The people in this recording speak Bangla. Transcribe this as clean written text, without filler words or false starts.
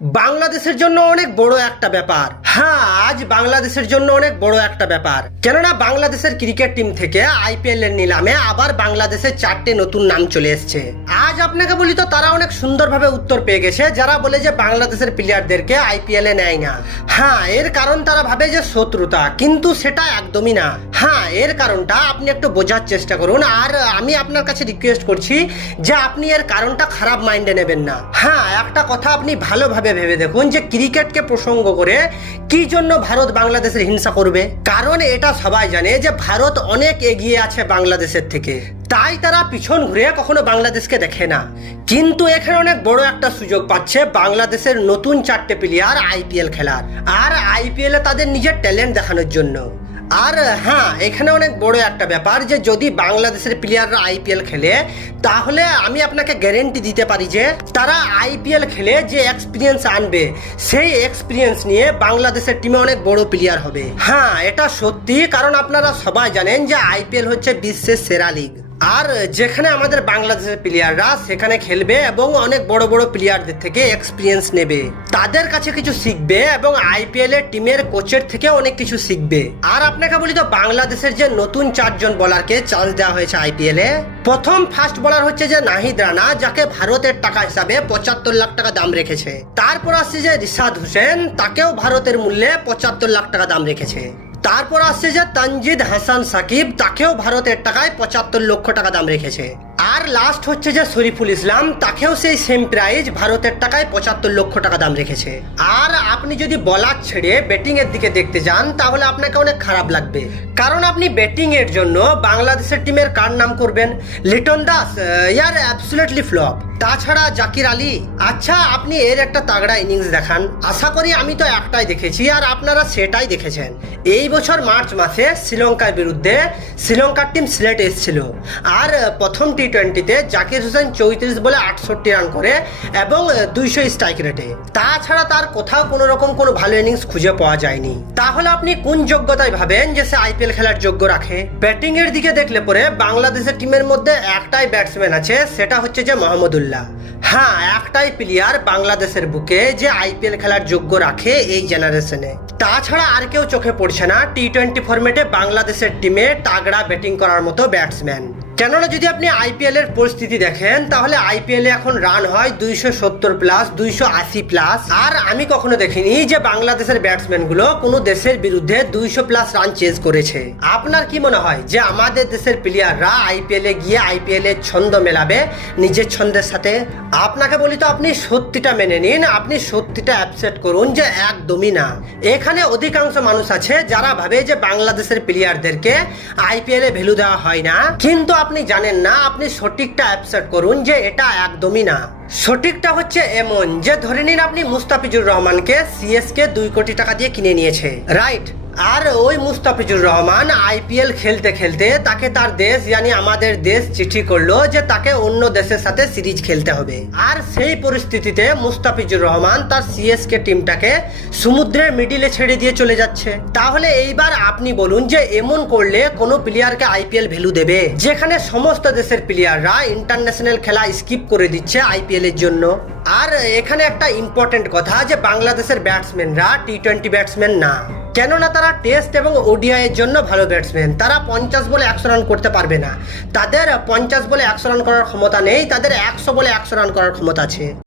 বাংলাদেশের জন্য অনেক বড় একটা ব্যাপার। হ্যাঁ, আজ বাংলাদেশের জন্য অনেক বড় একটা ব্যাপার, কেননা বাংলাদেশের ক্রিকেট টিম থেকে আইপিএল এর নিলামে আবার বাংলাদেশের 4টে নতুন নাম চলে এসছে। আজ আপনাকে বলি তো তারা অনেক সুন্দরভাবে উত্তর পেয়ে গেছে, যারা বলে যে বাংলাদেশের প্লেয়ারদেরকে আইপিএল এ নেয় না। হ্যাঁ, এর কারণ তারা ভাবে যে শত্রুতা, কিন্তু সেটা একদমই না। হ্যাঁ, এর কারণটা আপনি একটু বোঝার চেষ্টা করুন, আর আমি আপনার কাছে রিকোয়েস্ট করছি যে আপনি এর কারণটা খারাপ মাইন্ডে নেবেন না। হ্যাঁ, একটা কথা আপনি ভালোভাবে ভেবে দেখুন যে ক্রিকেটকে প্রসঙ্গ করে কি জন্য ভারত বাংলাদেশের হিংসা করবে। কারণ এটা সবাই জানে যে ভারত অনেক এগিয়ে আছে বাংলাদেশের থেকে, তাই তারা পিছন ঘুরে কখনো বাংলাদেশকে দেখে না। কিন্তু এখানে অনেক বড় একটা সুযোগ পাচ্ছে বাংলাদেশের নতুন 4টে প্লেয়ার আইপিএল খেলার, আর আইপিএল এ তাদের নিজের ট্যালেন্ট দেখানোর জন্য। আর হ্যাঁ, এখানে অনেক বড় একটা ব্যাপার যে যদি বাংলাদেশের প্লেয়াররা আইপিএল খেলে, তাহলে আমি আপনাকে গ্যারেন্টি দিতে পারি যে তারা আইপিএল খেলে যে এক্সপিরিয়েন্স আনবে, সেই এক্সপিরিয়েন্স নিয়ে বাংলাদেশের টিমে অনেক বড় প্লেয়ার হবে। হ্যাঁ, এটা সত্যি, কারণ আপনারা সবাই জানেন যে আইপিএল হচ্ছে বিশ্বের সেরা লিগ, আর যেখানে আমাদের বাংলাদেশের প্লেয়াররা সেখানে খেলবে এবং অনেক বড় বড় প্লেয়ারদের থেকে এক্সপিরিয়েন্স নেবে, তাদের কাছে কিছু শিখবে এবং আইপিএল এর টিমের কোচের থেকে অনেক কিছু শিখবে। আর আপনাকে বলি তো বাংলাদেশের যে নতুন 4জন বোলারকে চান্স দেওয়া হয়েছে আইপিএল এ, প্রথম ফার্স্ট বোলার হচ্ছে যে নাহিদ রানা, যাকে ভারতের টাকা হিসাবে 75 লাখ টাকা দাম রেখেছে। তারপর আসছে যে রিশাদ হোসেন, তাকেও ভারতের মূল্যে 75 লাখ টাকা দাম রেখেছে। তারপর আসছে যে তানজিদ হাসান সাকিব, তাকেও ভারতের টাকায় 75 লক্ষ টাকা দাম রেখেছে। আর লাস্ট হচ্ছে যে শরীফুল ইসলাম, তাকেও সেই সেম প্রাইস ভারতের টাকায় 75 লক্ষ টাকা দাম রেখেছে। আর আপনি যদি বলার ছেড়ে ব্যাটিং এর দিকে দেখতে যান, তাহলে আপনাকে অনেক খারাপ লাগবে, কারণ আপনি ব্যাটিং এর জন্য বাংলাদেশের টিমের কার নাম করবেন? লিটন দাস, ইয়ার অ্যাবসলিউটলি ফ্লপ। তাছাড়া জাকির আলী, আচ্ছা আপনি এর একটা তাগড়া ইনিংস দেখান। আশা করি আমি তো একটাই দেখেছি আর আপনারা সেটাই দেখেছেন। এই বছর মার্চ মাসে শ্রীলঙ্কার বিরুদ্ধে শ্রীলঙ্কার টিম সিলেট এসেছিল, আর প্রথম টি20তে জাকির হোসেন 34 বলে 68 রান করে এবং 200 স্ট্রাইক রেটে। তাছাড়া তার কোথাও কোনো রকম কোনো ভালো ইনিংস খুঁজে পাওয়া যায়নি। তাহলে আপনি কোন যোগ্যতায় ভাবেন যে সে আইপিএল খেলার যোগ্য রাখে? ব্যাটিং এর দিকে দেখলে পরে বাংলাদেশের টিমের মধ্যে একটাই ব্যাটসম্যান আছে, সেটা হচ্ছে যে মোহাম্মদুল্লাহ। হ্যাঁ, একটাই প্লেয়ার বাংলাদেশের বুকে যে আইপিএল খেলার যোগ্য রাখে এই জেনারেশনে। তাছাড়া আর কেউ চোখে পড়ছে না টি20 ফরম্যাটে বাংলাদেশের টিমে তাগড়া ব্যাটিং করার মতো ব্যাটসম্যান। কেননা যদি আপনি আইপিএল এর পরিস্থিতি দেখেন, তাহলে আইপিএল এ এখন রান হয় 270 প্লাস, 280 প্লাস। আর আমি কখনো দেখিনি যে বাংলাদেশের ব্যাটসম্যান গুলো কোনো দেশের বিরুদ্ধে 200 প্লাস রান চেজ করেছে। আপনার কি মনে হয় যে আমাদের দেশের প্লেয়াররা আইপিএল এ গিয়ে আইপিএল এর ছন্দ মেলাবে নিজের ছন্দের সাথে? আপনাকে বলি তো আপনি সত্যিটা মেনে নিন, আপনি সত্যিটা অ্যাকসেপ্ট করুন যে একদমই না। এখানে অধিকাংশ মানুষ আছে যারা ভাবে যে বাংলাদেশের প্লেয়ারদেরকে আইপিএল এ ভ্যালু দেওয়া হয় না, কিন্তু আপনি জানেন না। আপনি সঠিকটা অ্যাকসেপ্ট করুন যে এটা একদমই না। সঠিকটা হচ্ছে এমন যে ধরে নিন আপনি মুস্তাফিজুর রহমানকে সিএসকে 2 কোটি টাকা দিয়ে কিনে নিয়েছে, রাইট? আর ওই মুস্তাফিজুর রহমান আইপিএল খেলতে খেলতে তাকে তার দেশ ইয়ানি আমাদের দেশ চিঠি করলো যে তাকে অন্য দেশের সাথে সিরিজ খেলতে হবে। আর সেই পরিস্থিতিতে মুস্তাফিজুর রহমান তার সিএসকে টিমটাকে সমুদ্রের মিডিলে ছেড়ে দিয়ে চলে যাচ্ছে। তাহলে এইবার আপনি বলুন যে এমন করলে কোনো প্লেয়ারকে আইপিএল ভ্যালু দেবে, যেখানে সমস্ত দেশের প্লেয়াররা ইন্টারন্যাশনাল খেলা স্কিপ করে দিচ্ছে আইপিএল এর জন্য? আর এখানে একটা ইম্পর্টেন্ট কথা যে বাংলাদেশের ব্যাটসম্যানরা টি20 ব্যাটসম্যান না, কেননা তারা টেস্ট এবং ওডিআই এর জন্য ভালো ব্যাটসম্যান। তারা 50 বলে 100 রান করতে পারবে না, তাদের 50 বলে 100 রান করার ক্ষমতা নেই, তাদের 100 বলে 100 রান করার ক্ষমতা আছে।